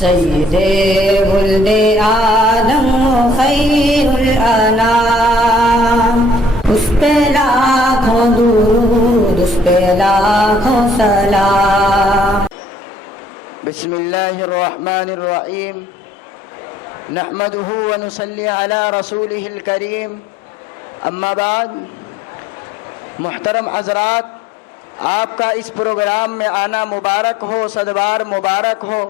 سید ولد آدم خیر الانام، اس پہ لاکھوں درود، اس پہ لاکھوں سلام۔ بسم اللہ الرحمن الرحیم، نحمده ونصلی علی رسولہ الکریم، اما بعد۔ محترم حضرات، آپ کا اس پروگرام میں آنا مبارک ہو، صدبار مبارک ہو۔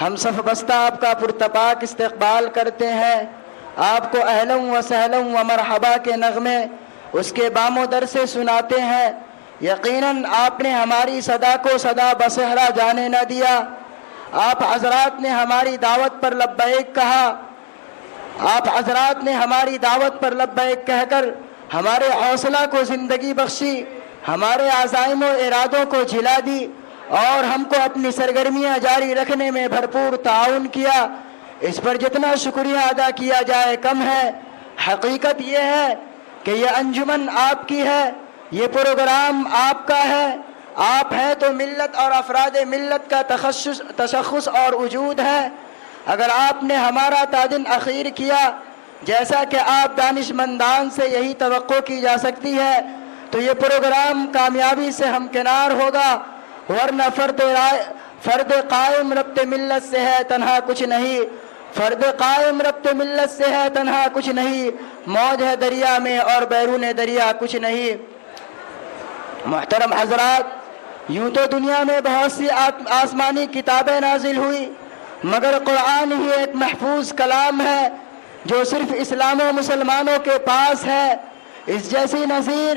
ہم صف بستہ آپ کا پرتپاک استقبال کرتے ہیں۔ آپ کو اہلا و سہلا و مرحبا کے نغمے اس کے بام و در سے سناتے ہیں۔ یقیناً آپ نے ہماری صدا کو صدا بصحرا جانے نہ دیا۔ آپ حضرات نے ہماری دعوت پر لبیک کہا۔ آپ حضرات نے ہماری دعوت پر لبیک کہہ کر ہمارے حوصلہ کو زندگی بخشی، ہمارے عزائم و ارادوں کو جھلا دی اور ہم کو اپنی سرگرمیاں جاری رکھنے میں بھرپور تعاون کیا۔ اس پر جتنا شکریہ ادا کیا جائے کم ہے۔ حقیقت یہ ہے کہ یہ انجمن آپ کی ہے، یہ پروگرام آپ کا ہے۔ آپ ہیں تو ملت اور افراد ملت کا تشخص اور وجود ہے۔ اگر آپ نے ہمارا تعدن اخیر کیا، جیسا کہ آپ دانشمندان سے یہی توقع کی جا سکتی ہے، تو یہ پروگرام کامیابی سے ہمکنار ہوگا، ورنہ فرد قائم ربط ملت سے ہے تنہا کچھ نہیں، فرد قائم ربط ملت سے ہے تنہا کچھ نہیں، موج ہے دریا میں اور بیرون دریا کچھ نہیں۔ محترم حضرات، یوں تو دنیا میں بہت سی آسمانی کتابیں نازل ہوئی، مگر قرآن ہی ایک محفوظ کلام ہے جو صرف اسلام و مسلمانوں کے پاس ہے۔ اس جیسی نظیر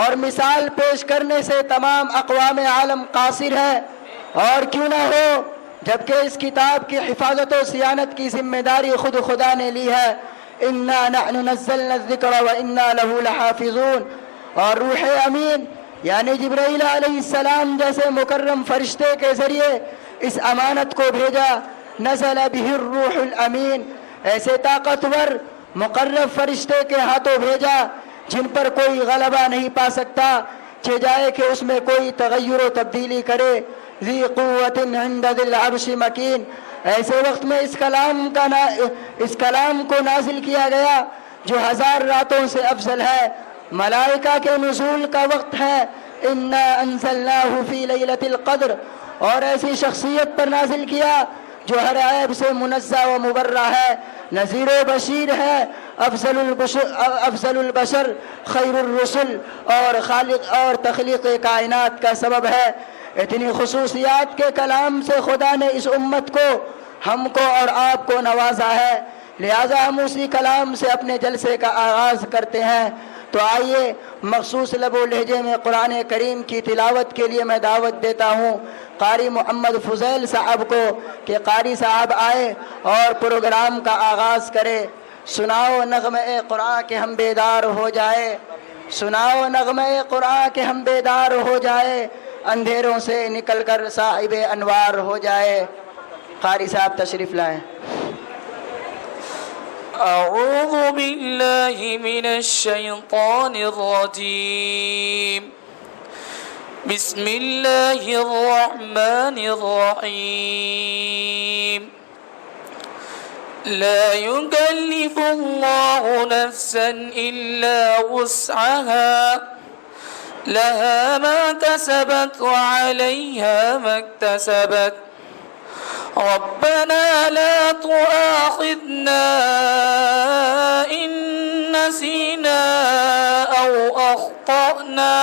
اور مثال پیش کرنے سے تمام اقوام عالم قاصر ہے، اور کیوں نہ ہو جبکہ اس کتاب کی حفاظت و صیانت کی ذمہ داری خود خدا نے لی ہے۔ انا نحن نزلنا الذکر وانا له لحافظون۔ اور روح امین یعنی جبرائیل علیہ السلام جیسے مکرم فرشتے کے ذریعے اس امانت کو بھیجا۔ نزل به الروح الامین، ایسے طاقتور مقرب فرشتے کے ہاتھوں بھیجا جن پر کوئی غلبہ نہیں پا سکتا، چہ جائے کہ اس میں کوئی تغیر و تبدیلی کرے۔ ذی قوت عند ذی العرش مکین، ایسے وقت میں اس کلام کو نازل کیا گیا جو 1000 راتوں سے افضل ہے۔ ملائکہ کے نزول کا وقت ہے۔ انا انزلناہ فی لیلۃ القدر، اور ایسی شخصیت پر نازل کیا جو ہر عیب سے منزہ و مبرہ ہے، نذیر و بشیر ہے، افضل البشر، خیر الرسل، اور خالق اور تخلیق کائنات کا سبب ہے۔ اتنی خصوصیات کے کلام سے خدا نے اس امت کو، ہم کو اور آپ کو نوازا ہے، لہذا ہم اسی کلام سے اپنے جلسے کا آغاز کرتے ہیں۔ تو آئیے مخصوص لب و لہجے میں قرآن کریم کی تلاوت کے لیے میں دعوت دیتا ہوں قاری محمد فضیل صاحب کو کہ قاری صاحب آئے اور پروگرام کا آغاز کرے۔ سناؤ نغمہ قرآن کہ ہم بیدار ہو جائے، سناؤ نغمہ قرآن کہ ہم بیدار ہو جائے، اندھیروں سے نکل کر صاحب انوار ہو جائے۔ قاری صاحب تشریف لائیں۔ أعوذ بالله من الشيطان الرجيم، بسم الله الرحمن الرحيم۔ لا يكلف الله نفسا إلا وسعها، لها ما كسبت وعليها ما اكتسبت، ربنا لا تؤاخذنا إن نسينا أو أخطأنا،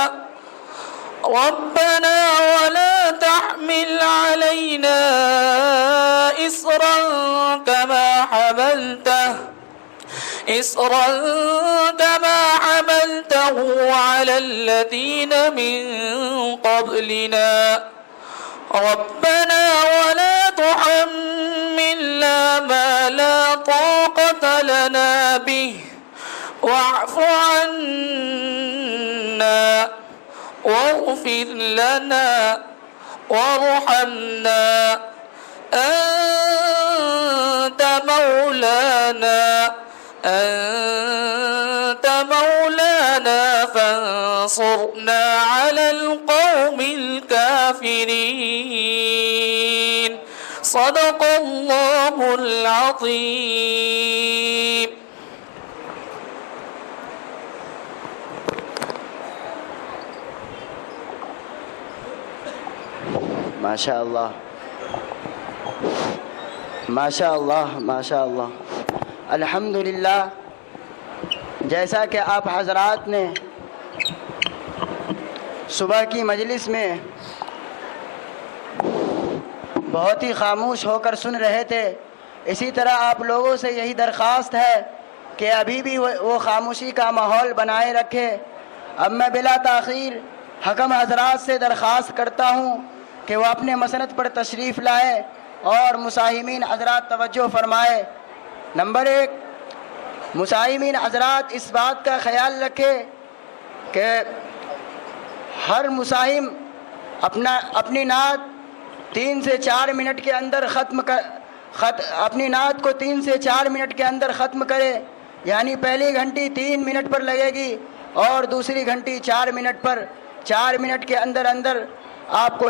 ربنا ولا تحمل علينا إصرا كما حملته على الذين من قبلنا، ربنا ولا تحملنا ما لا طاقة لنا به، واعف عنا واغفر لنا وارحمنا، أنت مولانا فانصرنا على القوم الكافرين۔ صدق اللہ العظیم. ماشاء اللہ ماشاء اللہ ماشاء اللہ. الحمدللہ، جیسا کہ آپ حضرات نے صبح کی مجلس میں بہت ہی خاموش ہو کر سن رہے تھے، اسی طرح آپ لوگوں سے یہی درخواست ہے کہ ابھی بھی وہ خاموشی کا ماحول بنائے رکھے. اب میں بلا تاخیر حکم حضرات سے درخواست کرتا ہوں کہ وہ اپنے مسند پر تشریف لائے اور مساہمین حضرات توجہ فرمائے. نمبر 1، مساہمین حضرات اس بات کا خیال رکھے کہ ہر مساہم اپنی نعت 3 سے 4 منٹ کے اندر اپنی نعت کو 3 سے 4 منٹ کے اندر ختم کرے. یعنی پہلی گھنٹی 3 منٹ پر لگے گی اور دوسری گھنٹی 4 منٹ پر. 4 منٹ کے اندر آپ کو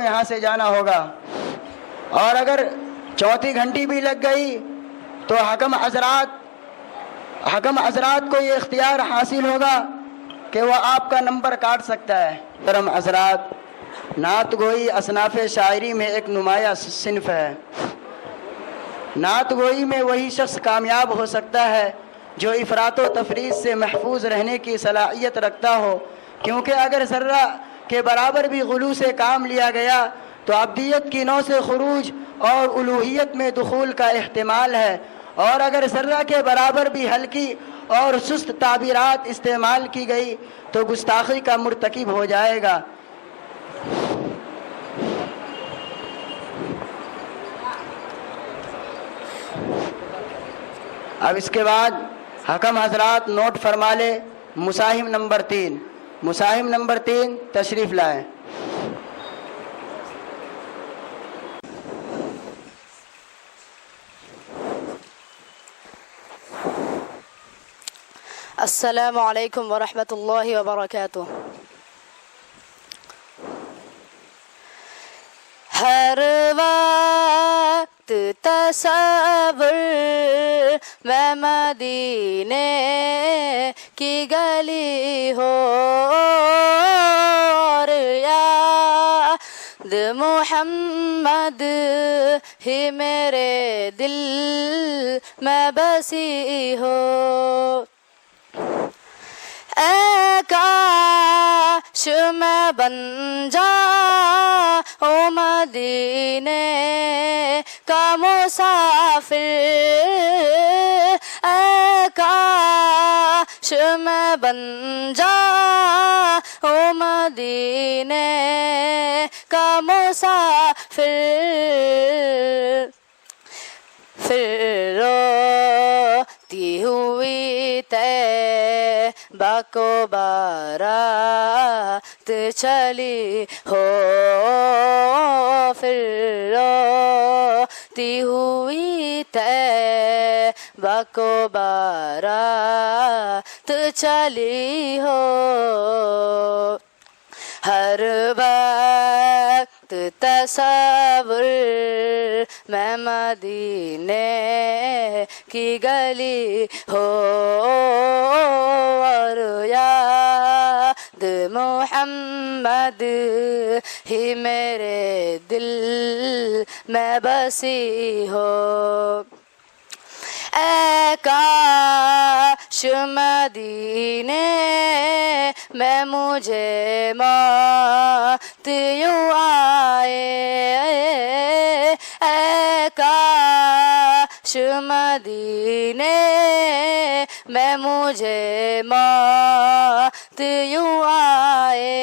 یہاں سے جانا ہوگا. اور اگر چوتھی گھنٹی بھی لگ گئی تو حکم حضرات کو یہ اختیار حاصل ہوگا کہ وہ آپ کا نمبر کاٹ سکتا ہے. محترم حضرات، نعت گوئی اصناف شاعری میں ایک نمایاں صنف ہے. نعت گوئی میں وہی شخص کامیاب ہو سکتا ہے جو افراط و تفریط سے محفوظ رہنے کی صلاحیت رکھتا ہو، کیونکہ اگر ذرہ کے برابر بھی غلو سے کام لیا گیا تو عبدیت کی نو سے خروج اور الوہیت میں دخول کا احتمال ہے، اور اگر ذرہ کے برابر بھی ہلکی اور سست تعبیرات استعمال کی گئی تو گستاخی کا مرتکب ہو جائے گا. اب اس کے بعد حکم حضرات نوٹ فرما لے. مساہم نمبر 3 تشریف لائیں. السلام علیکم ورحمۃ اللہ وبرکاتہ. ہر وقت تصور میں مدینے کی گلی ہو اور یاد محمد ہی میرے دل میں بسی ہو. اے کاش میں بن جاؤں مدینے کا مسافر. اے کاش میں بن جاؤں مدینے کا مسافر. پھر روتی ہوئی طیبہ کو بارات چلی ہو. پھر روتی ہوئی طیبہ کو بارات چلی ہو. ہر وقت تصور میں مدینے کی گلی ہو اور یاد محمد ہی میرے دل میں بسی ہو. اے کاش مدینے میں مجھے موت یوں آئے. اے کاش مدینے میں مجھے موت یوں آئے.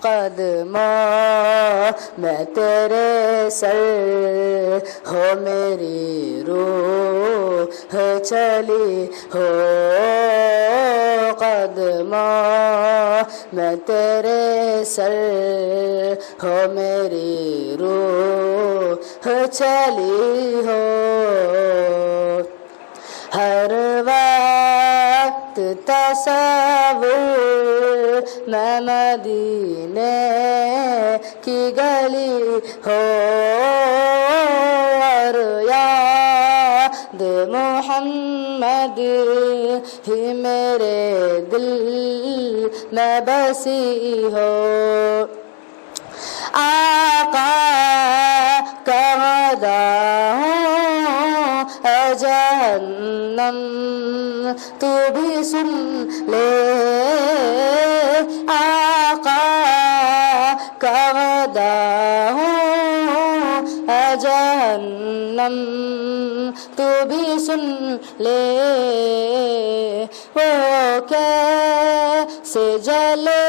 قدموں میں تیرے سر ہو میری روح چلی ہو. قدموں میں تیرے سر ہو میری روح چلی ہو. ہر وقت تصور میں مدینے کی گلی ہو اور یاد محمد ہی میرے دل میں بسی ہو آقا کا وعدہ اے جہنم تو بھی سن لے آقا کا وعدہ اے جہنم تو بھی سن لے وہ کیسے جلے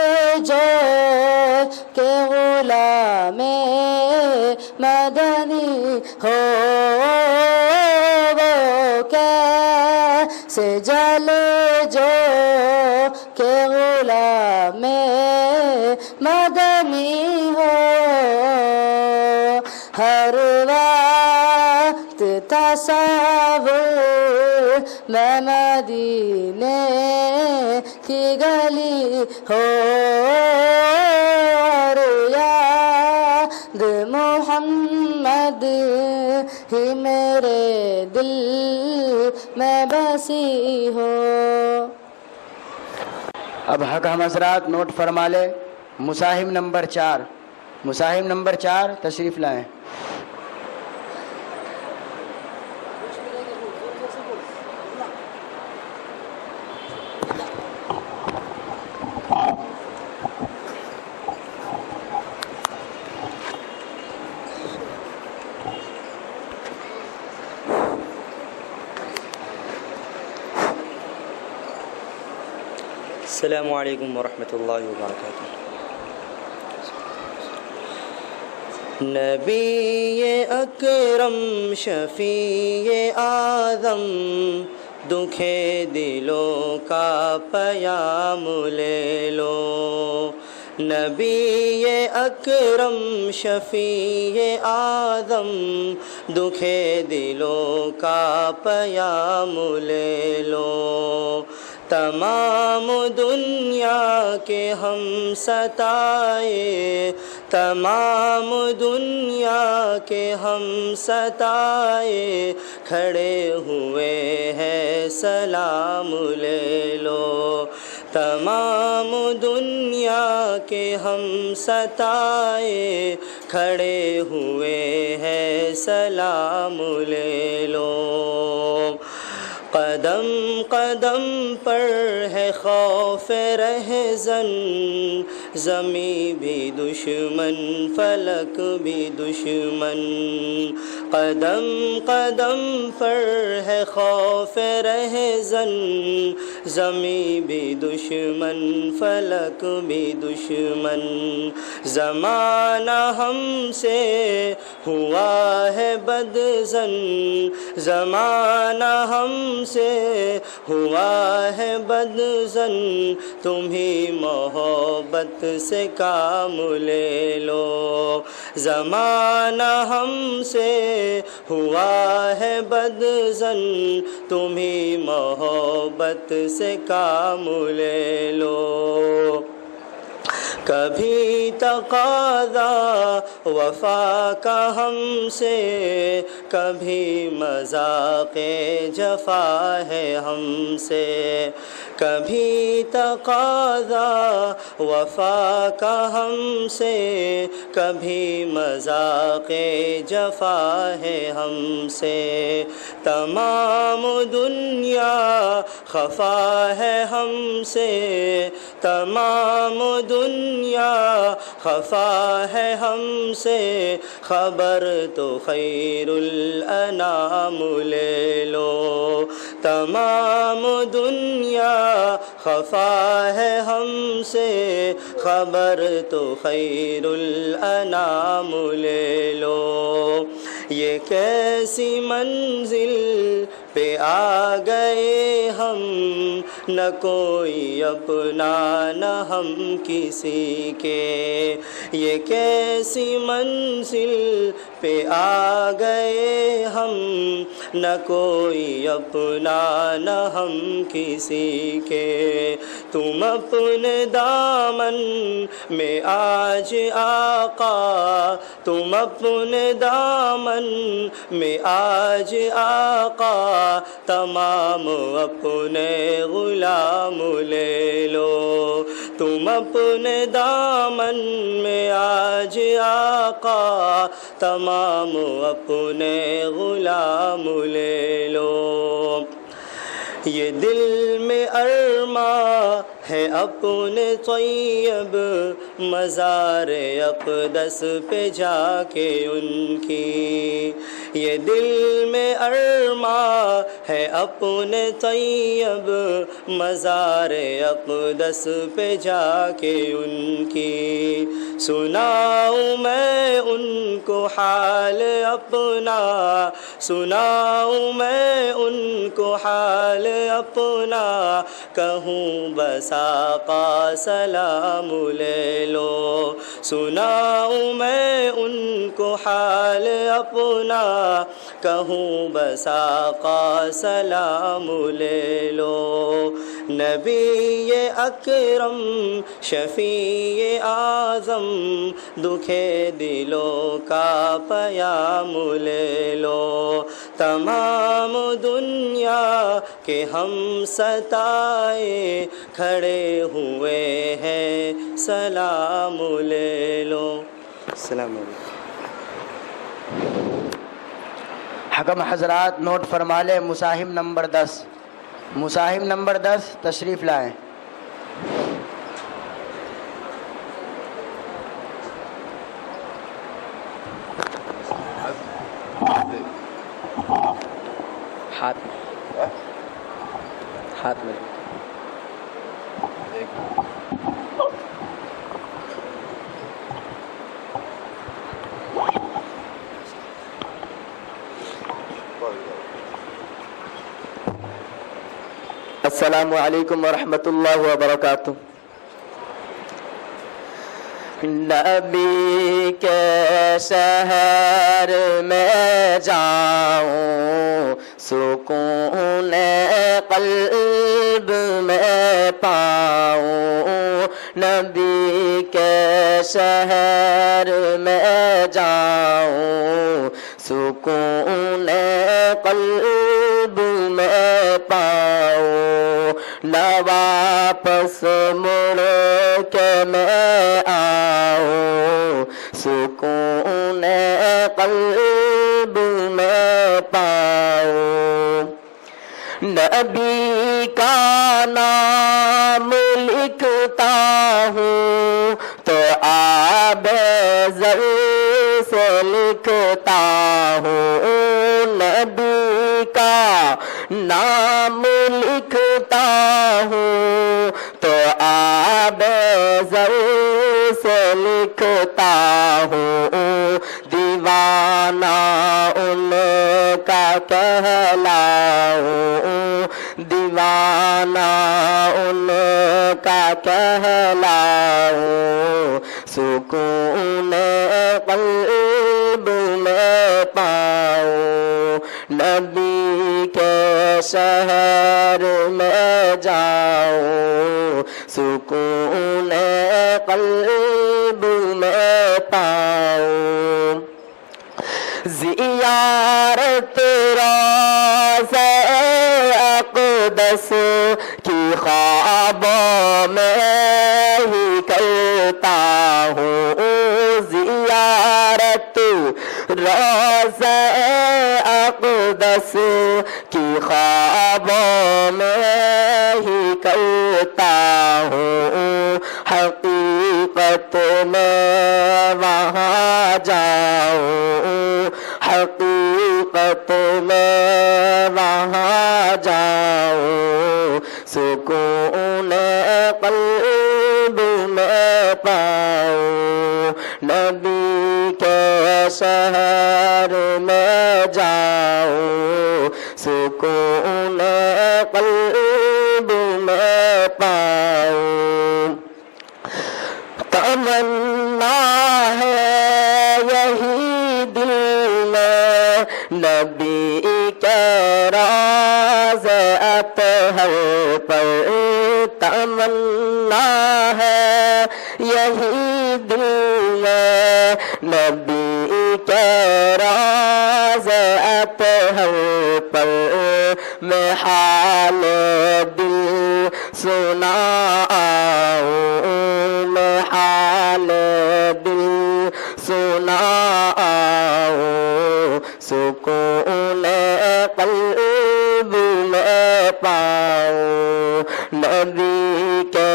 جو کہ غلام مدنی ہو وہ کیسے جلے جو کہ غلام مدنی ہو ہر وقت تصور میں مدینے کی گلی ہو اور یاد محمد ہی میرے دل میں بسی ہو. اب حق ہم حضرات نوٹ فرما لے مصاحب نمبر 4 مصاحب نمبر 4 تشریف لائیں. السلام علیکم ورحمۃ اللہ وبرکاتہ. نبی اکرم شفیع اعظم دکھے دلوں کا پیام لے لو. نبی اکرم شفیع اعظم دکھے دلوں کا پیام لے لو. تمام دنیا کے ہم ستائے تمام دنیا کے ہم ستائے کھڑے ہوئے ہیں سلام لے لو. تمام دنیا کے ہم ستائے کھڑے ہوئے ہیں سلام لے لو. قدم قدم پر ہے خوف رہزن زمیں بھی دشمن فلک بھی دشمن. قدم قدم پر ہے خوف رہزن زمیں بھی دشمن فلک بھی دشمن. زمانہ ہم سے ہوا ہے بدظن زمانہ ہم سے ہوا ہے بدظن تمہیں محبت سے کام لے لو. زمانہ ہم سے ہوا ہے بدظن تمہیں محبت سے کام لے لو. کبھی تقاضا وفا کا ہم سے کبھی مذاق جفا ہے ہم سے. کبھی تقاضا وفا کا ہم سے کبھی مذاق جفا ہے ہم سے. تمام دنیا خفا ہے ہم سے تمام دنیا خفا ہے ہم سے خبر تو خیر الانام لے لو. تمام دنیا خفا ہے ہم سے خبر تو خیر الانام لے لو. یہ کیسی منزل پہ آ گئے ہم نہ کوئی اپنا نہ ہم کسی کے، یہ کیسی منزل پہ آ گئے ہم، نہ کوئی اپنا نہ ہم کسی کے، تم اپنے دامن میں آج آقا، تم اپنے دامن میں آج آقا، تمام اپنے غلام لے لو، تم اپنے دامن میں آج آقا، تمام اپنے غلام لے لو۔ یہ دل میں ارماں ہے اپنے طیب مزار اقدس پہ جا کے ان کی، یہ دل میں ارماں ہے اپنے طیب مزار اقدس پہ جا کے ان کی، سناؤں میں ان کو حال اپنا، سناؤں میں ان کو حال اپنا، کہوں بس آقا سلام لے لو، سناؤں میں ان کو حال اپنا، کہوں بس آقا سلام لے لو۔ نبی اکرم شفیع اعظم دکھے دلوں کا پیام لے لو، تمام دنیا کے ہم ستائے کھڑے ہوئے ہیں، سلام لے لو۔ السلام علیکم۔ حکم حضرات نوٹ فرما لیں، مصاحب نمبر 10، مصاحب نمبر 10 تشریف لائیں۔ ہاتھ میں السلام علیکم ورحمۃ اللہ وبرکاتہ۔ نبی کے شہر میں جاؤں، سکون قلب میں پاؤں، نبی کے شہر میں جاؤں، سکون قلب میں پاؤں، نہ واپس مڑ کے میں آؤں، سکون قلب میں پاؤں، نبی کا نام لکھتا ہوں تو آب زر سے لکھتا ہوں، نبی کا نام لکھتا ہوں تو آب زر سے لکھتا ہوں، دیوانہ ان کا کہلاؤں، دیوانہ ان کا کہلاؤں، سکون قلب میں پاؤں، نبی کے شہر میں جاؤں، سکون قلب میں پاؤں، زیارت روضہ اقدس کی خوابوں میں ہی کرتا ہوں، زیارت روضہ اقدس کی خوابوں میں ہی کرتا ہوں، حقیقت میں وہاں جاؤں، حقیقت میں وہاں جاؤں، سکون قلب میں پاؤں، نبی کے شہر میں جاؤں، سکون قلب میں نبی کے راز اطہر پر تمنا ہے یہی دل میں نبی کے راز اطہر پر میں حال دل سناؤں میں حال دل سناؤں سکون قلب میں پاؤں نبی کے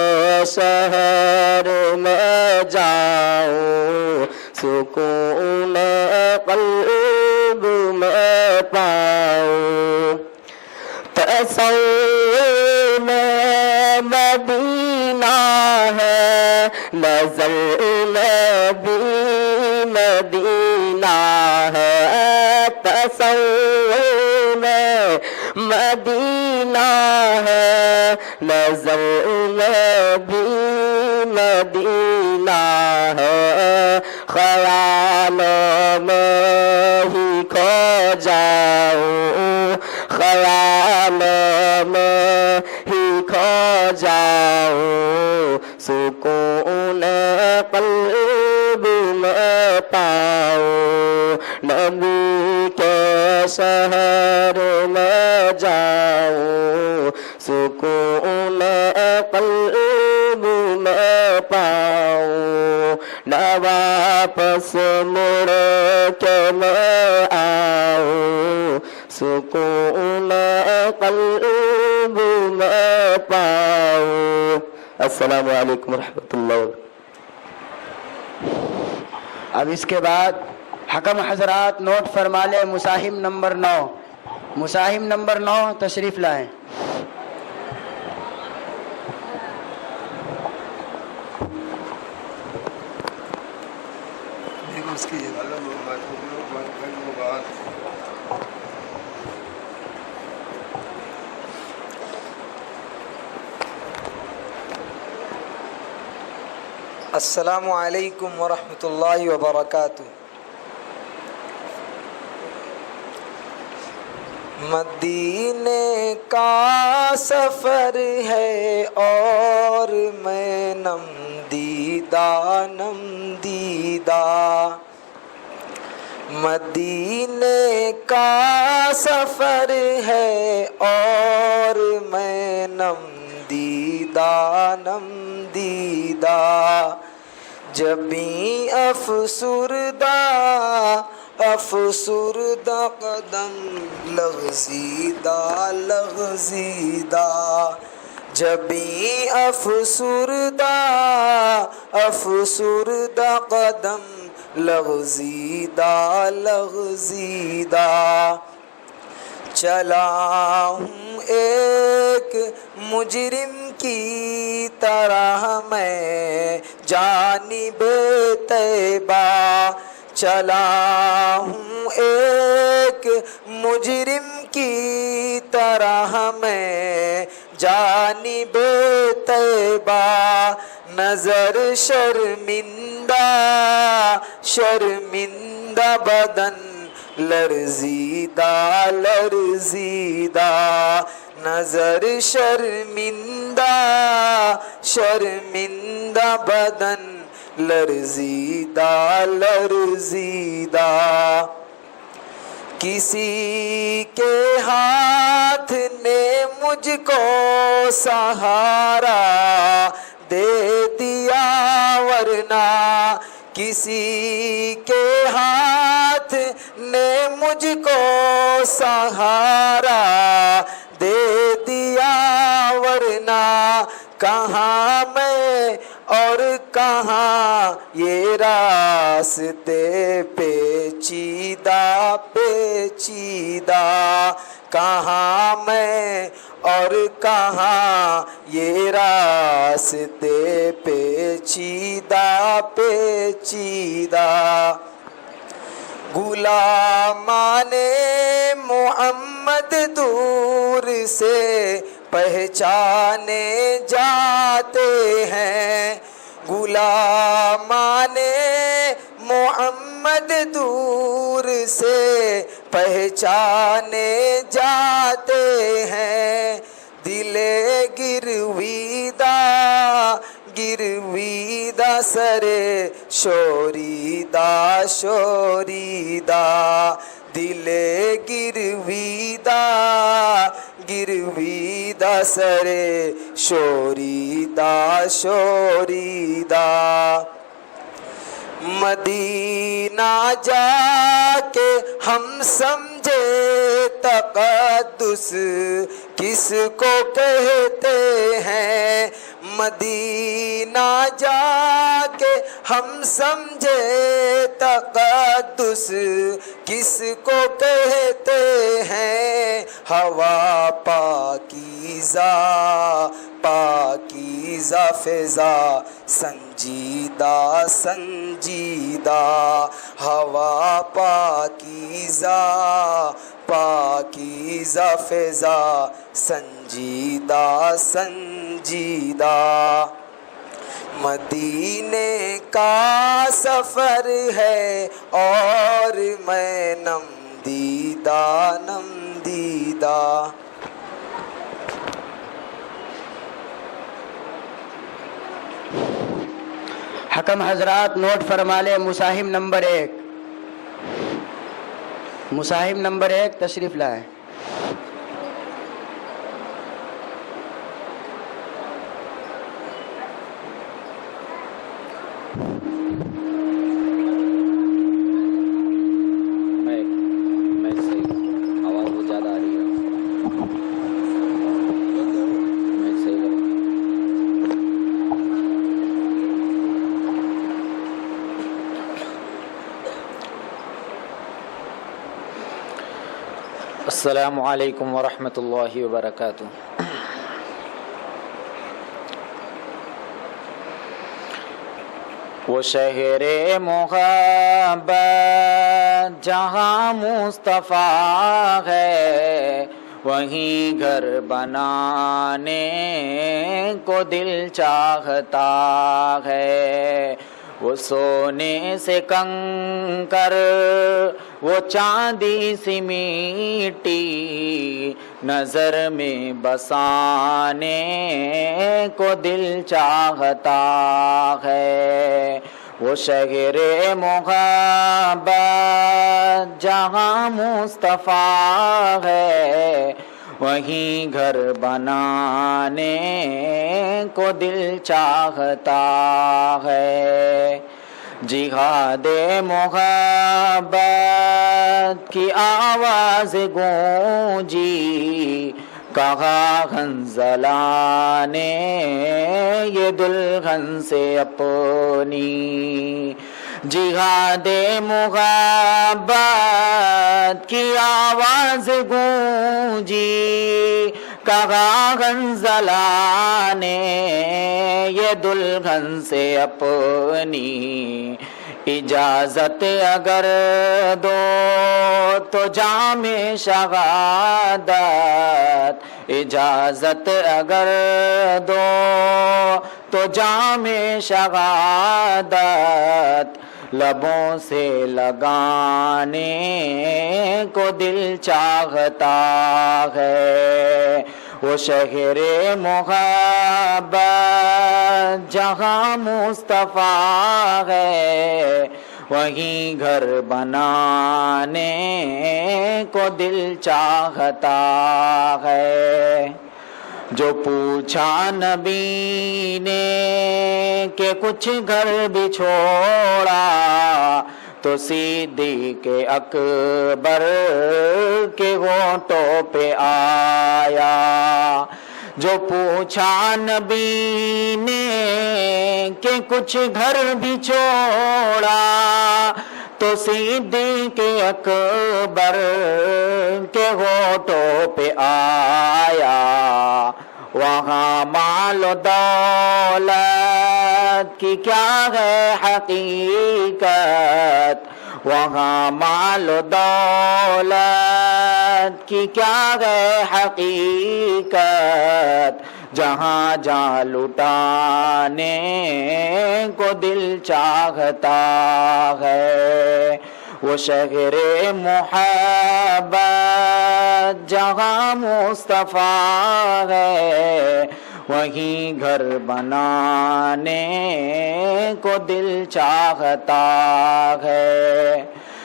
شہر میں جاؤں سکون قلب میں پاؤں تصور میں مدینہ ہے نظر میں بھی مدینہ ہے تصور میں مدینہ ہے نظر میں بھی مدینہ ہے خیالوں میں ہی کھو جاؤں خیالوں میں ہی کھو جاؤں سکون قلب میں پاؤں نبی کے شہر میں جاؤں سکون قلب میں پاؤں نہ واپس مڑ کے میں آؤں سکون قلب میں پاؤں السلام علیکم ورحمۃ اللہ وبرکاتہ. اب اس کے بعد حکم حضرات نوٹ فرما لیں مساہم نمبر 9 مساہم نمبر 9 تشریف لائیں. السلام علیکم ورحمۃ اللہ وبرکاتہ. مدینے کا سفر ہے اور میں نم دیدہ مدینے کا سفر ہے اور میں نم دیدہ جبیں افسردہ قدم لغزیدہ جبیں افسردہ قدم لغزیدہ چلا ہوں ایک مجرم کی طرح میں جانب طیبہ چلا ہوں ایک مجرم کی طرح میں جانب طیبہ نظر شرمندہ بدن لرزیدہ نظر شرمندہ بدن لرزیدہ کسی کے ہاتھ نے مجھ کو سہارا دے دیا ورنہ کسی کے ہاتھ نے مجھ کو سہارا دے دیا ورنہ کہاں میں اور کہاں یہ راستے پیچیدہ کہاں میں اور کہاں یہ راستے پیچیدہ غلامان محمد دور سے پہچانے جاتے ہیں غلامان محمد دور دور سے پہچانے جاتے ہیں، دل گرویدہ سرے شوریدہ شوریدہ، دل گرویدہ سرے شوریدہ شوریدہ۔ مدینہ جا کے ہم سمجھے تقدس کس کو کہتے ہیں، مدینہ جا کے ہم سمجھے تقدس کس کو کہتے ہیں، ہوا پاکیزہ فضا سنجیدہ سنجیدہ، ہوا پاکیزہ فضا سنجیدہ سنجیدہ۔ مدینے کا سفر ہے اور میں نم دیدہ حکم حضرات نوٹ فرما لیں، مصاحب نمبر 1 تشریف لائیں۔ میں صحیح آواز بہت زیادہ آ رہی ہے، میں صحیح کروں۔ السلام علیکم ورحمۃ اللہ وبرکاتہ۔ وہ شہر محبت جہاں مصطفیٰ ہے، وہیں گھر بنانے کو دل چاہتا ہے۔ وہ سونے سے کنکر، وہ چاندی سی میٹی، نظر میں بسانے کو دل چاہتا ہے۔ وہ شہر محبت جہاں مصطفیٰ ہے، وہیں گھر بنانے کو دل چاہتا ہے۔ جہاد محبت کی آواز گونجی، کہا حنظلہ نے یہ دلہن سے اپنی۔ جہاد محبت کی آواز گونجی، کہا حنظلہ نے یہ دلہن سے اپنی۔ اجازت اگر دو تو جام شہادت، اجازت اگر دو تو جام شہادت، لبوں سے لگانے کو دل چاہتا ہے۔ وہ شہر محبت جہاں مصطفیٰ ہے، وہیں گھر بنانے کو دل چاہتا ہے۔ جو پوچھا نبی نے کہ کچھ گھر بھی چھوڑا، تو صدیق اکبر کے ہونٹوں پہ آیا۔ جو پوچھا نبی نے کہ کچھ گھر بھی چھوڑا، تو صدیق اکبر کے ہونٹوں پہ آیا۔ وہاں مال و دولت کی کیا ہے حقیقت، وہاں مال و دولت کی کیا ہے حقیقت، جہاں جہاں لٹانے کو دل چاہتا ہے۔ وہ شہر محبت جہاں مصطفیٰ ہے، وہیں گھر بنانے کو دل چاہتا ہے۔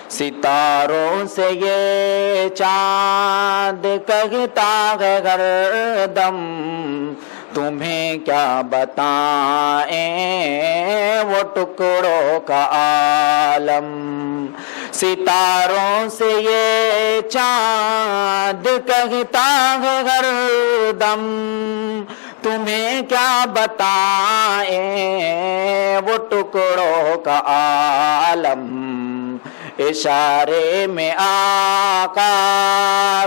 ستاروں سے یہ چاند کہتا ہے ہر دم، تمہیں کیا بتائیں وہ ٹکڑوں کا عالم۔ ستاروں سے یہ چاند کہتا ہے ہر دم، تمہیں کیا بتائیں وہ ٹکڑوں کا عالم۔ اشارے میں آقا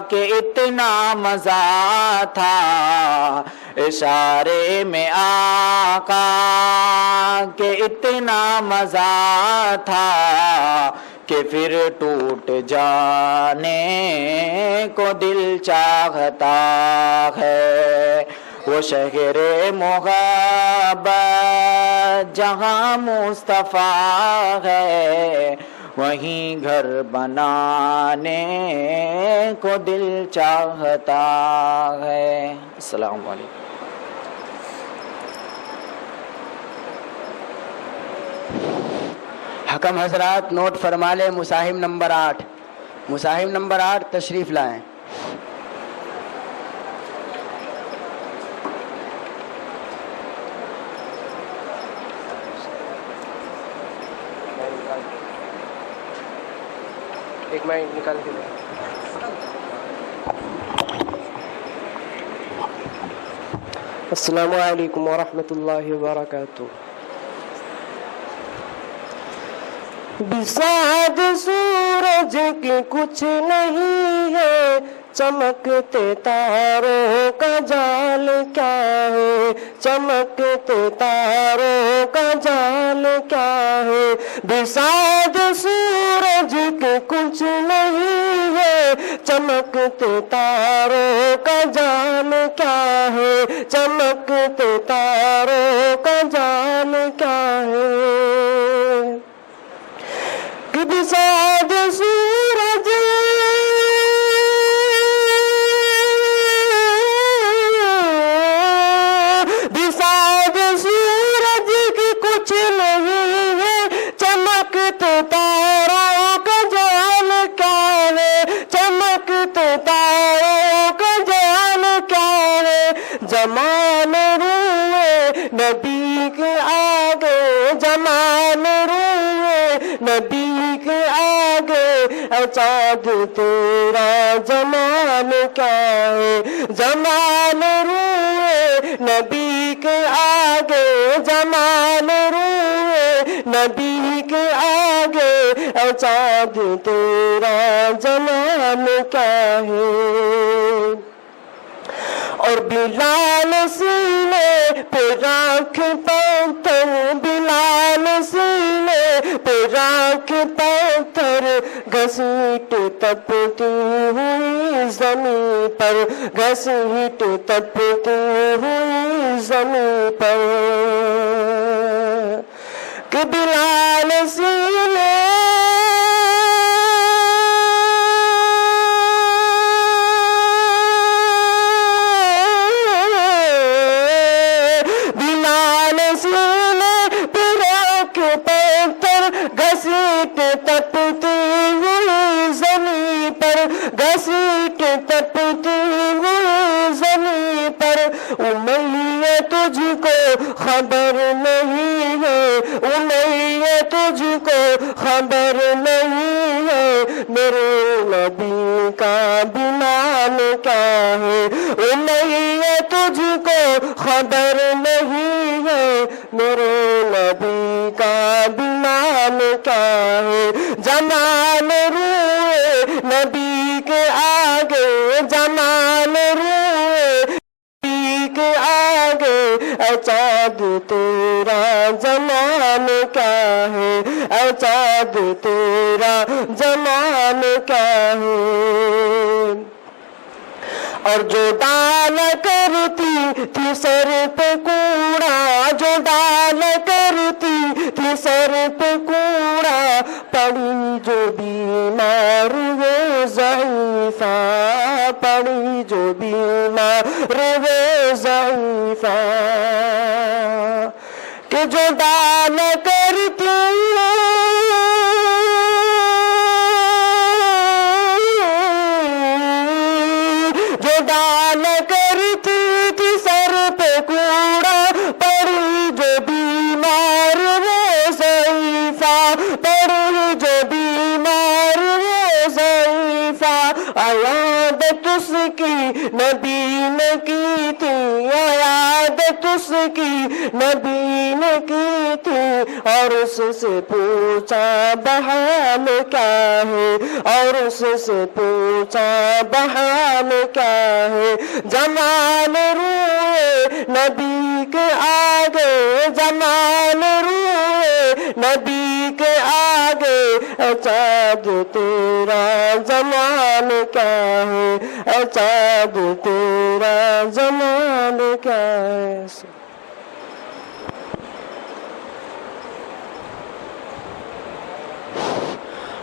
کہ اتنا مزہ تھا، اشارے میں آقا کہ اتنا مزہ تھا کہ پھر ٹوٹ جانے کو دل چاہتا ہے۔ وہ شہر محبت جہاں مصطفیٰ ہے، وہیں گھر بنانے کو دل چاہتا ہے۔ السلام علیکم۔ حکم حضرات نوٹ فرما لیں، مصاحب نمبر 8، مصاحب نمبر 8 تشریف لائیں۔ ایک میں نکال کے دیں۔ السلام علیکم ورحمۃ اللہ وبرکاتہ۔ بساط سورج کی کچھ نہیں ہے، چمکتے تاروں کا جال کیا ہے، چمکتے تاروں کا جال کیا ہے۔ بساط سورج کی کچھ نہیں ہے، چمکتے تاروں کا جال کیا ہے، چمکتے تاروں کا جال کیا ہے۔ کہ بساط سورج کی کچھ نہیں ہے، چمکتے تاروں کا جال کیا ہے، چمکتے تاروں کا جال کیا ہے۔ جمال روئے نبی کے آگے، جمال روئے نبی کے آگے، چاند تیرا جمال کیا ہے۔ جمال روئے نبی کے آگے، جمال روئے نبی کے آگے، چاند تیرا جمال کیا ہے۔ اور بلال سینے پہ راکھ پتھر، بلال سینے پہ راکھ پتھر، گھسیٹ تپتی ہوئی زمین پر، گھسیٹ تپتی ہوئی زمین پر۔ کہ بلال سینے گھسیٹ تپتی ہوئی زمین پر، گھسیٹ تپتی ہوئی زمین پر۔ امیہ تجھ کو خبر نہیں ہے، امیہ تجھ کو خبر نہیں ہے، میرے نبی کا بلال کیا ہے۔ امیہ تجھ کو خبر نہیں ہے، میرے نبی کا بلال کیا ہے۔ جمال روئے نبی کے آگے، جمال روئے نبی کے آگے، چاند تیرا جمال کیا ہے، چاند تیرا جمال کیا ہے۔ اور جو ڈالا کرتی تھی سر پہ کوڑا، جو ڈالا کرتی تھی سر پہ کوڑا، پڑی جو بھی پڑی جو بیمار وہ ضعیفہ کہ جدا نہ کرتی جدا نہ کرتی تھی سر پہ کوڑا پڑی جو بیمار وہ ضعیفہ پڑی جو بیمار وہ ضعیفہ عیادت اس کی نبی نے کی تھی عیادت اس کی نبی نے کی تھی اور اس سے پوچھا بحال کیا ہے اور اس سے پوچھا بحال کیا ہے جمال روئے نبی کے آگے جمال روئے نبی کے آگے اچاد تیرا جمال کیا ہے اچاد تیرا جمال کیا ہے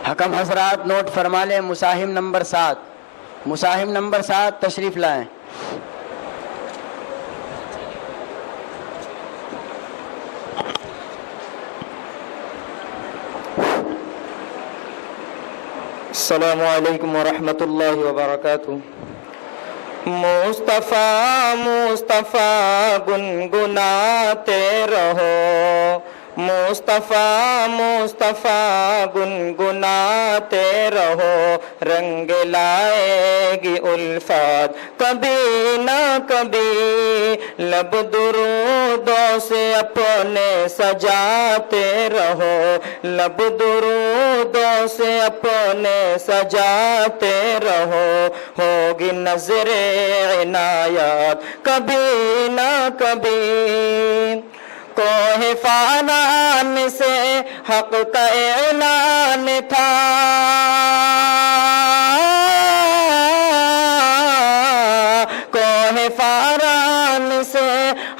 حکم حضرات نوٹ فرما لیں مساہم نمبر 7 مساہم نمبر 7 تشریف لائیں السلام علیکم ورحمۃ اللہ وبرکاتہ مصطفیٰ مصطفیٰ گنگناتے رہو مصطفیٰ مصطفیٰ گنگناتے رہو رنگ لائے گی الفات کبھی نہ کبھی لب درودوں سے اپنے سجاتے رہو لب درودوں سے اپنے سجاتے رہو ہوگی نظر عنایات کبھی نہ کبھی کوہ فانان سے حق کا اعلان تھا کوہ فانان سے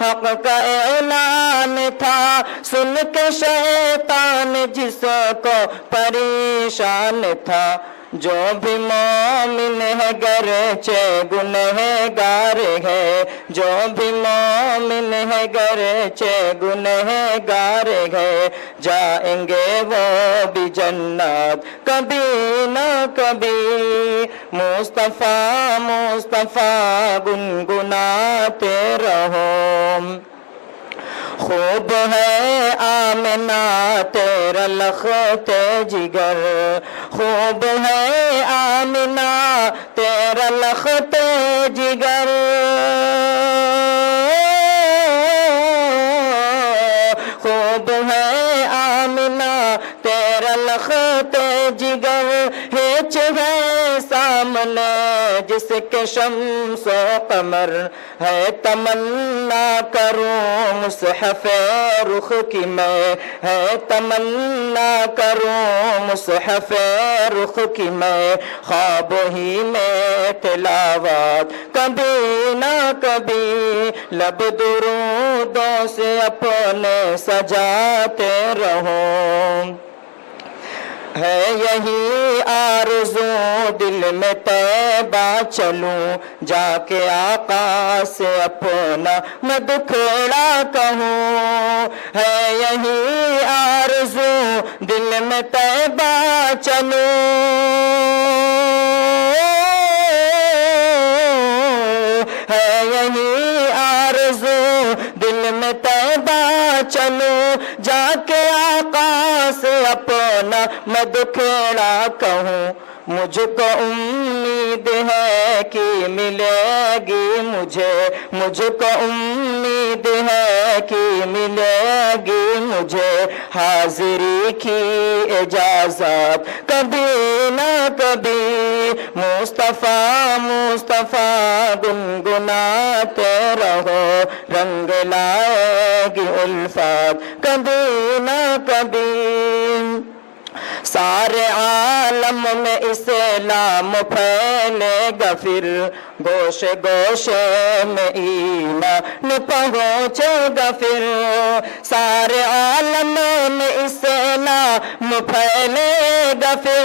حق کا اعلان تھا سن کے شیطان جس کو پریشان تھا جو بھی مومن ہے گرچہ گنہگار ہے جو بھی مومن ہے گرچہ گنہگار ہے جائیں گے وہ بھی جنت کبھی نہ کبھی مصطفیٰ مصطفیٰ گنگناتے رہو خوب ہے آمنہ تیرا لخت جگر خوب ہے آمنہ تیرا لخت جگر خوب ہے آمنہ تیرا لخت جگر ہچ ہے سامنے جس کے شمس و قمر ہے تمنا کروں مصحف رخ کی میں ہے تمنا کروں مصحف رخ کی میں خواب ہی میں تلاوت کبھی نہ کبھی لب درودوں سے اپنے سجاتے رہو ہے یہی آرزو دل میں طیبہ چلوں جا کے آقا سے اپنا میں دکھڑا کہوں ہے یہی آرزو دل میں طیبہ چلوں ہے یہی آرزو دل میں طیبہ چلوں جا کے آقا سے اپنا میں دکھڑا کہوں مجھ کو امید ہے کہ ملے گی مجھ کو امید ہے کہ ملے گی مجھے حاضری کی اجازت کبھی نہ کبھی مصطفیٰ مصطفیٰ گنگناتے رہو رنگ لائے گی الفات کبھی نہ کبھی سارے عالم میں اسلام پھیلے گا پھر گوشے گوشے میں ایمان پہنچے گا پھر سارے عالم میں اسلام پھیلے گا پھر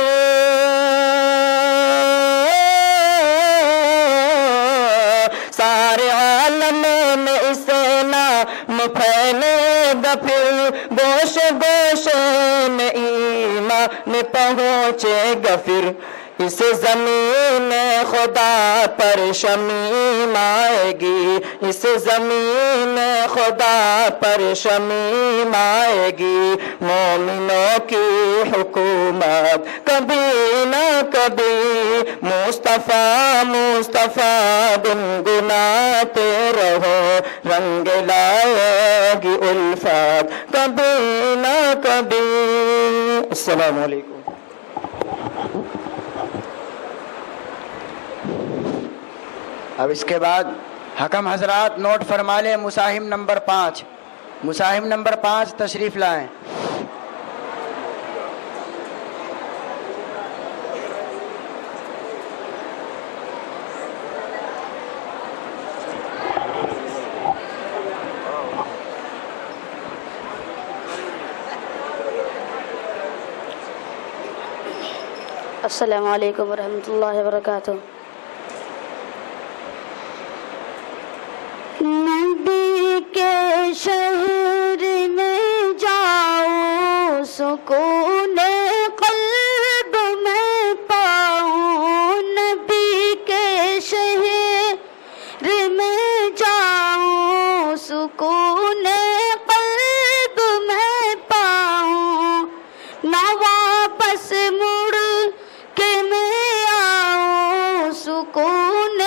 اس زمین خدا پر شمیم آئے گی، اس زمین خدا پر شمیم آئے گی، مومنوں کی حکومت کبھی نہ کبھی، مصطفیٰ مصطفیٰ گنگناتے رہو، رنگ لائے گی الفت کبھی نہ کبھی۔ السلام علیکم۔ اب اس کے بعد حکم حضرات نوٹ فرما لیں، مساہم نمبر 5، مساہم نمبر 5 تشریف لائیں۔ السلام علیکم ورحمۃ اللہ وبرکاتہ۔ نبی کے شہر میں جاؤ، سکون قلب میں پاؤں، نبی کے شہر میں جاؤ، سکون قلب میں پاؤں، نہ واپس مڑ کے میں آؤں، سکون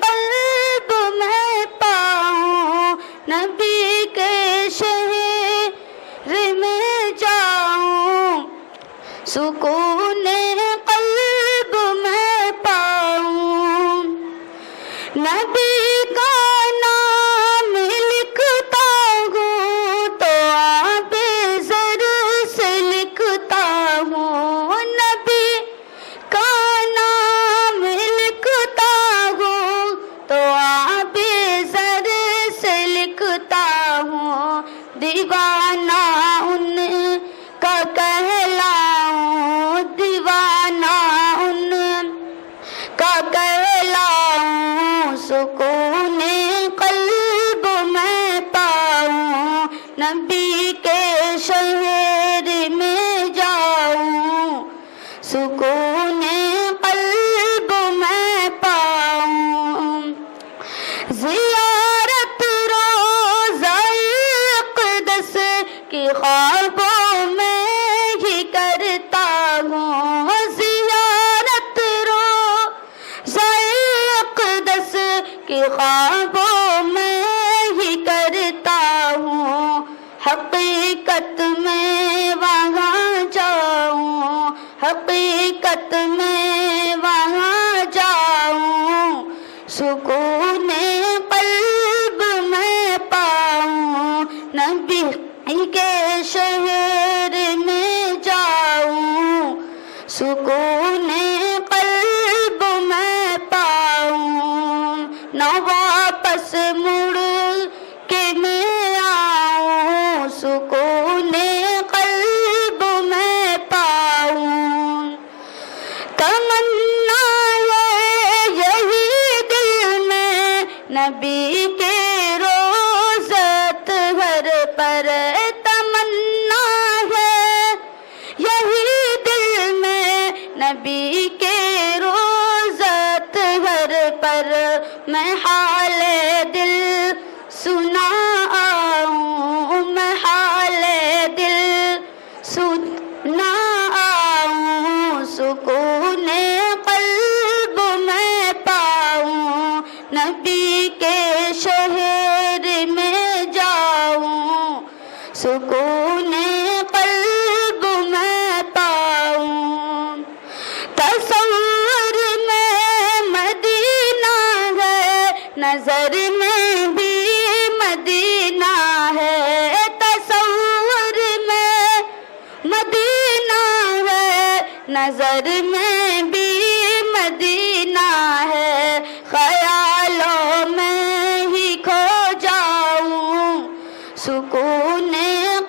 قلب میں پاؤں، نبی کے شہر میں جاؤں، سکون قلب میں پاؤں، نبی کا نام لکھتا ہوں تو آب زر سے لکھتا ہوں، نبی کا نام لکھتا ہوں تو آب زر سے لکھتا ہوں، دیوانہ ان کا کہلاؤں، دیوانہ ان کا کہلاؤں، سکون قلب میں پاؤں، نبی کے شہر میں جاؤں، سکون قلب میں پاؤں، زیارت روضہ اقدس کی خوابوں میں ہی کرتا ہوں، زیارت روضہ اقدس کی خوابوں میں ہی کرتا ہوں، حقیقت میں وہاں جاؤں، حقیقت میں وہاں جاؤں، سکون قلب میں پاؤں، نبی کے شہر میں جاؤں، سکون قلب میں پاؤں، نہ واپس مڑ کے میں آؤں، سکون قلب میں پاؤں، تمنا ہے یہی دل میں نبی کے روزت گھر پر، تمنا ہے یہی دل میں نبی کے روزت گھر پر، میں حال دل سنا آؤں، میں حال دل سنا آؤں، سکون قلب میں پاؤں، نبی کے شہر میں جاؤں، سکون قلب میں پاؤں، تصور میں مدینہ ہے، نظر میں بھی مدینہ ہے، تصور میں مدینہ ہے، نظر میں بھی مدینہ ہے، خیالوں میں ہی کھو جاؤں، سکون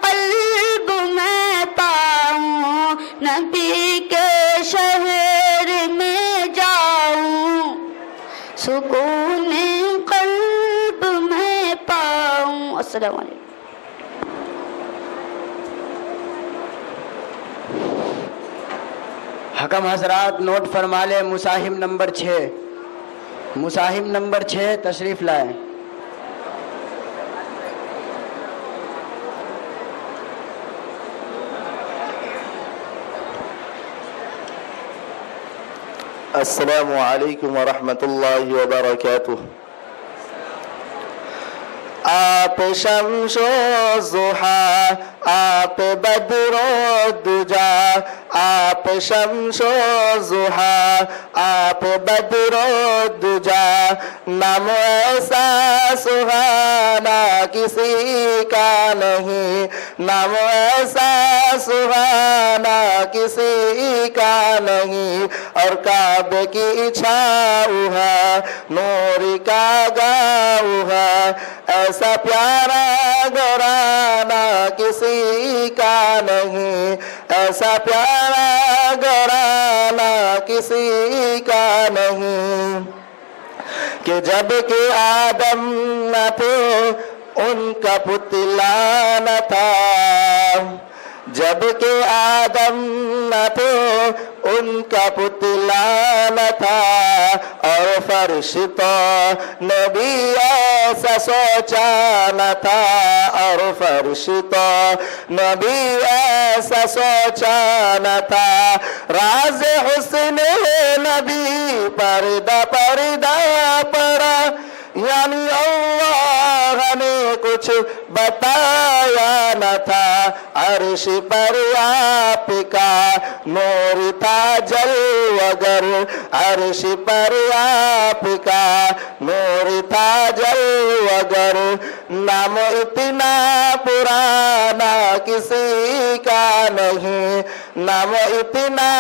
قلب میں پاؤں، نبی کے شہر میں جاؤں، سکون قلب میں پاؤں۔ السلام علیکم۔ حکم حضرات نوٹ فرما لیں، مصاحب نمبر 6، مصاحب نمبر 6 تشریف لائیں۔ السلام علیکم ورحمۃ اللہ وبرکاتہ۔ آپ شمس و ضحا، آپ بدر و دجا، آپ شمس و ضحا، آپ بدر و دجا، نام ایسا سہانا کسی کا نہیں، نام ایسا سہانا کسی کا نہیں، اور کعبے کی چھاؤ ہے، نور کا گاؤ ہے، ایسا پیارا گھرانہ کسی کا نہیں، ایسا پیارا گھرانہ کسی کا نہیں، کہ جب کہ آدم نہ تھے ان کا پتلا نہ تھا، جب کہ آدم نہ تھے ان کا پتلا نہ تھا، اور فرش تو نبی ایسا سوچا نہ تھا، اور فرش تو نبی ایسا سوچا نہ تھا، راز حسن نبی پردہ پردہ پڑا، یعنی اللہ نے کچھ بتایا نہ تھا، عرش پر آپ کا نور تھا جلوگر، عرش پر آپ کا نور تھا جلوگر، نام اتنا پرانا کسی کا نہیں، نام اتنا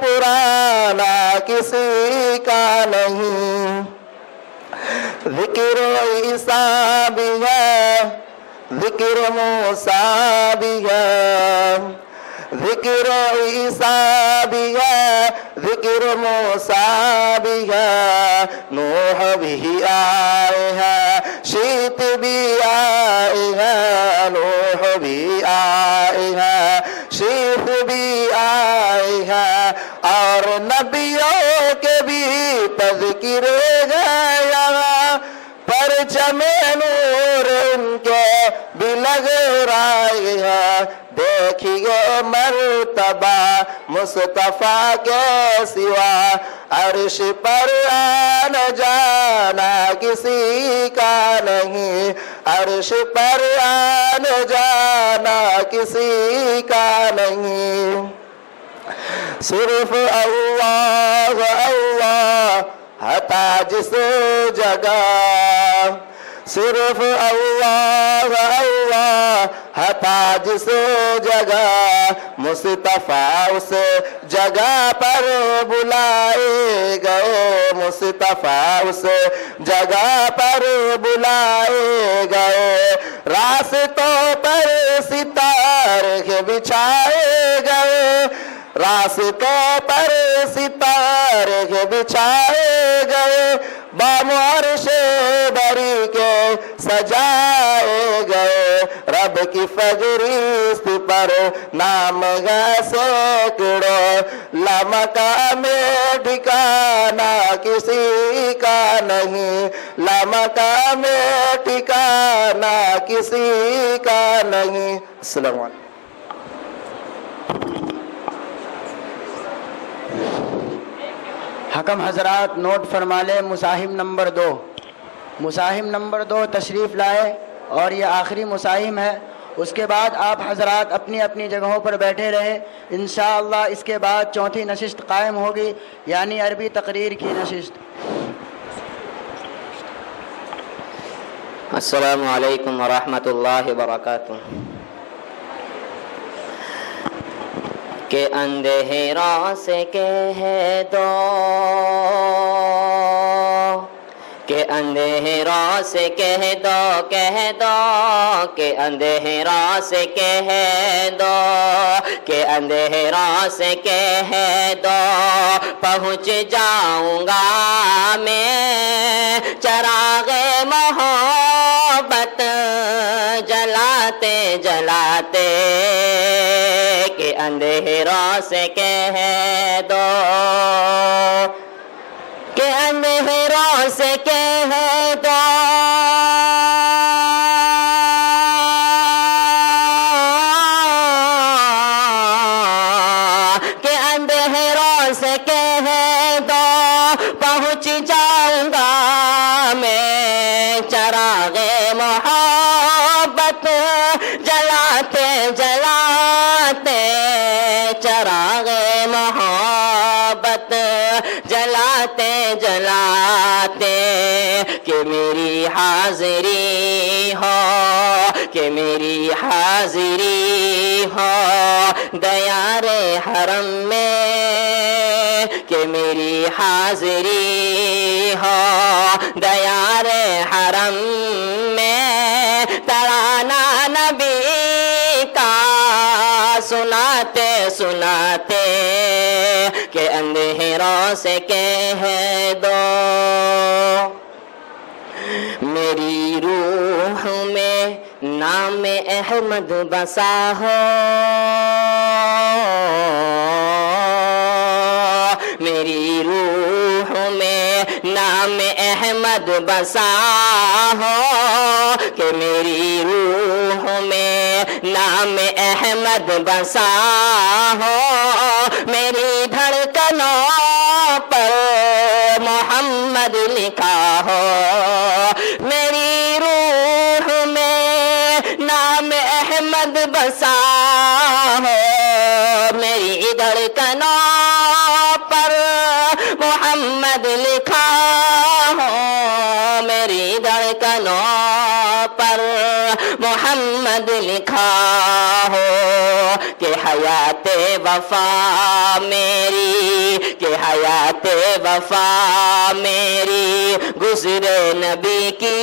پرانا کسی کا نہیں، ذکر عیسیٰ بھی ہے، ذکر موسیٰ بھی ہے، ذکر عیسیٰ بھی ہے، ذکر موسیٰ بھی ہے، نوح بھی آئے ہیں، شیت بھی آئے ہیں، نوح بھی آئے ہیں، شیت بھی آئے ہیں، اور نبیوں کے بھی تذکر گیا، پرچم نور ان کے بھی لگ رہے ہیں، دیکھیے مرتبہ مصطفیٰ کے سوا، عرش پر آنا جانا کسی کا نہیں، عرش پر آنا جانا کسی کا نہیں، صرف اللہ اللہ ہتا جس جگہ، صرف اللہ اللہ ہتا جس جگہ، مصطفیٰ اس جگہ پر بلائے گئے، مصطفیٰ اس جگہ پر بلائے گئے، راستوں پر ستارے بچھائے گئے، راستوں پر ستارے بچھائے گئے، بام عرش بری کے سجائے گئے، رب کی فہرست پر نام ہے سینکڑوں، لامکان میں ٹھکانا کسی کا نہیں، لامکان میں ٹھکانا کسی کا نہیں۔ السلام علیکم۔ حکم حضرات نوٹ فرما لیں، مصاحب نمبر 2، مصاحب نمبر 2 تشریف لائے، اور یہ آخری مصاحب ہے، اس کے بعد آپ حضرات اپنی اپنی جگہوں پر بیٹھے رہے، انشاءاللہ اس کے بعد چوتھی نشست قائم ہوگی، یعنی عربی تقریر کی نشست۔ السلام علیکم ورحمۃ اللہ وبرکاتہ۔ کہ اندھیروں سے کہہ دو، کہ اندھیروں سے کہہ دو، کہہ دو، کہ اندھیروں سے کہہ دو، کہ اندھیروں سے کہہ دو، پہنچ جاؤں گا میں چراغ محبت جلاتے جلاتے، کہ اندھیروں سے کہہ دو، سے کہہ دو کہ اندھیروں سے کہہ دو پہنچ جاؤں گا میں چراغ محبت جلاتے جلاتے چراغ محبت جلاتے جلاتے کہ میری حاضری ہو کہ میری حاضری ہو دیار حرم میں کہ میری حاضری ہو دیار حرم میں ترانہ نبی کا سناتے سناتے کہ اندھیروں سے کہہ دو میری روح میں نام احمد بسا ہو میری روح میں نام احمد بسا ہو کہ میری روح میں نام احمد بسا ہو میری دھڑکنوں پر محمد لکھا ہو میری روح میں نام احمد بسا ہو میری دھڑکنوں پر محمد لکھا ہو میری دھڑکنوں پر محمد لکھا ہو کہ حیات وفا میری کہ حیات وفا میری گزرے نبی کی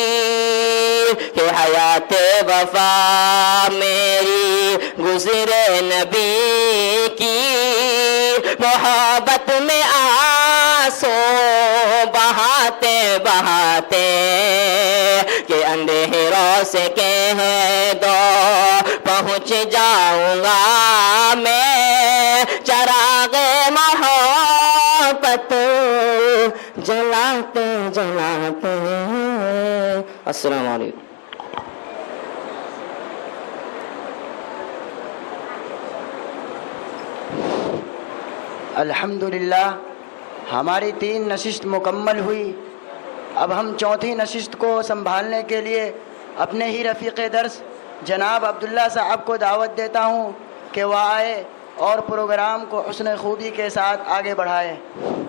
کہ حیات وفا میری گزرے نبی کی محبت میں آنسو بہاتے بہاتے کہ اندھیروں سے کہہ دو پہنچ جاؤں گا میں چراغ محبت جلاتے جلاتے السلام علیکم الحمدللہ ہماری 3 نشست مکمل ہوئی. اب ہم چوتھی نشست کو سنبھالنے کے لیے اپنے ہی رفیق درس جناب عبداللہ صاحب کو دعوت دیتا ہوں کہ وہ آئے اور پروگرام کو حسن خوبی کے ساتھ آگے بڑھائے.